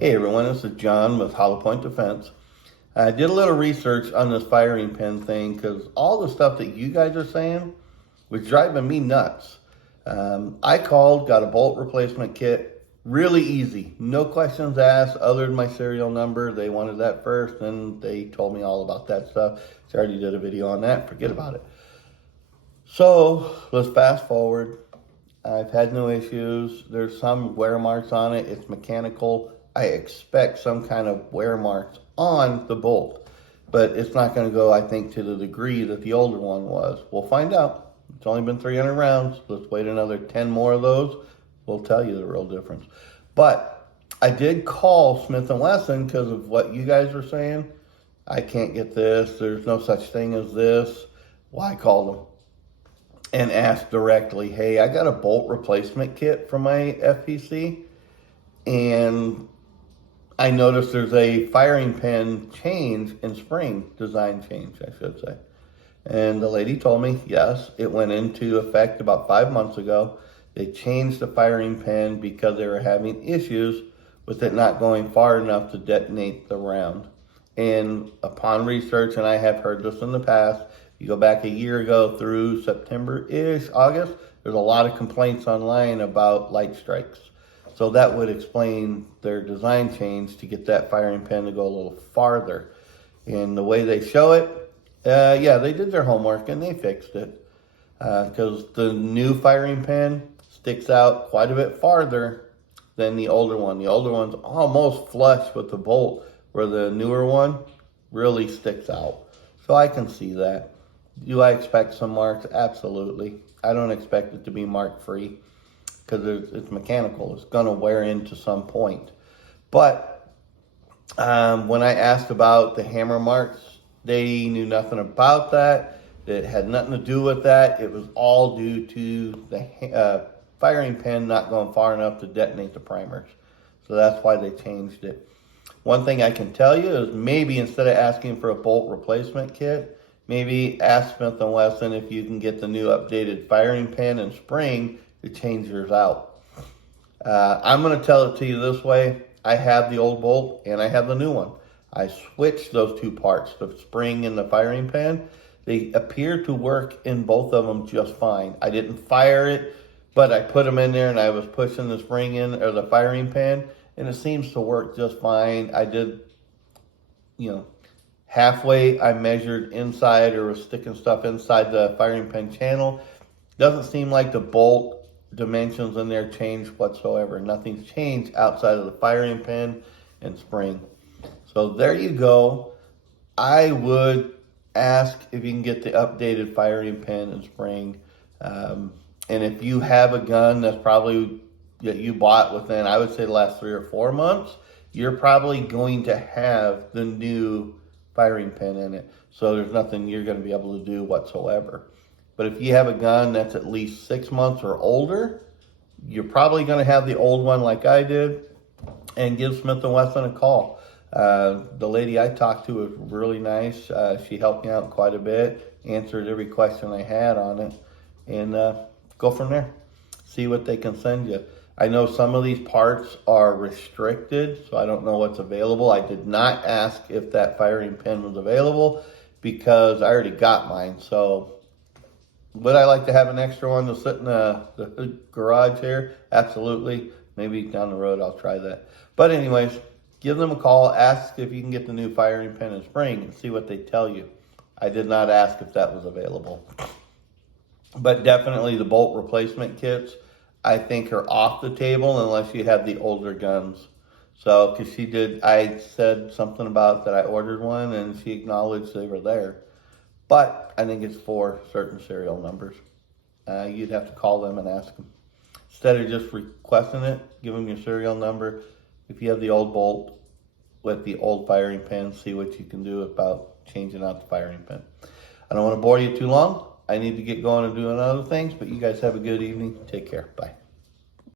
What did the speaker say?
Hey everyone, this is John with Hollow Point Defense. I did a little research on this firing pin thing because all the stuff that you guys are saying was driving me nuts. I called, got a bolt replacement kit, really easy, no questions asked other than my serial number. They wanted that first and they told me all about that stuff. So I already did a video on that, forget about it. So let's fast forward. I've had no issues. There's some wear marks on it. It's mechanical. I expect some kind of wear marks on the bolt, but it's not going to go, I think, to the degree that the older one was. We'll find out. It's only been 300 rounds. Let's wait another 10 more of those. We'll tell you the real difference. But I did call Smith and Wesson because of what you guys were saying. I can't get this. There's no such thing as this. Well, I called them and asked directly, hey, I got a bolt replacement kit from my FPC, and I noticed there's a firing pin change in spring, design change, I should say. And the lady told me, yes, it went into effect about 5 months ago. They changed the firing pin because they were having issues with it not going far enough to detonate the round. And upon research, and I have heard this in the past, you go back a year ago through September-ish, August, there's a lot of complaints online about light strikes. So that would explain their design change to get that firing pin to go a little farther. And the way they show it, yeah, they did their homework and they fixed it. Because the new firing pin sticks out quite a bit farther than the older one. The older one's almost flush with the bolt, where the newer one really sticks out. So I can see that. Do I expect some marks? Absolutely. I don't expect it to be mark free because it's mechanical. It's going to wear into some point. But when I asked about the hammer marks, they knew nothing about that. It had nothing to do with that. It was all due to the firing pin not going far enough to detonate the primers. So that's why they changed it. One thing I can tell you is maybe instead of asking for a bolt replacement kit, maybe ask Smith and Wesson if you can get the new updated firing pin and spring to change yours out. I'm going to tell it to you this way. I have the old bolt and I have the new one. I switched those two parts, the spring and the firing pin. They appear to work in both of them just fine. I didn't fire it, but I put them in there and I was pushing the spring in, or the firing pin, and it seems to work just fine. I did, halfway I measured inside, or was sticking stuff inside the firing pin channel. Doesn't seem like the bolt dimensions in there changed whatsoever. Nothing's changed outside of the firing pin and spring. So there you go. I would ask if you can get the updated firing pin and spring. And if you have a gun that's probably that you bought within, I would say, the last 3 or 4 months, you're probably going to have the new firing pin in it. So there's nothing you're going to be able to do whatsoever. But if you have a gun that's at least 6 months or older, you're probably going to have the old one like I did, and give Smith and Wesson a call. The lady I talked to was really nice. She helped me out quite a bit, answered every question I had on it, and go from there. See what they can send you. I know some of these parts are restricted, so I don't know what's available. I did not ask if that firing pin was available because I already got mine. So would I like to have an extra one to sit in the garage here? Absolutely. Maybe down the road I'll try that. But anyways, give them a call. Ask if you can get the new firing pin and spring and see what they tell you. I did not ask if that was available. But definitely the bolt replacement kits, I think, are off the table unless you have the older guns. So, because I said something about that I ordered one and she acknowledged they were there. But I think it's for certain serial numbers. You'd have to call them and ask them. Instead of just requesting it, give them your serial number. If you have the old bolt with the old firing pin, see what you can do about changing out the firing pin. I don't want to bore you too long. I need to get going and doing other things, but you guys have a good evening. Take care. Bye.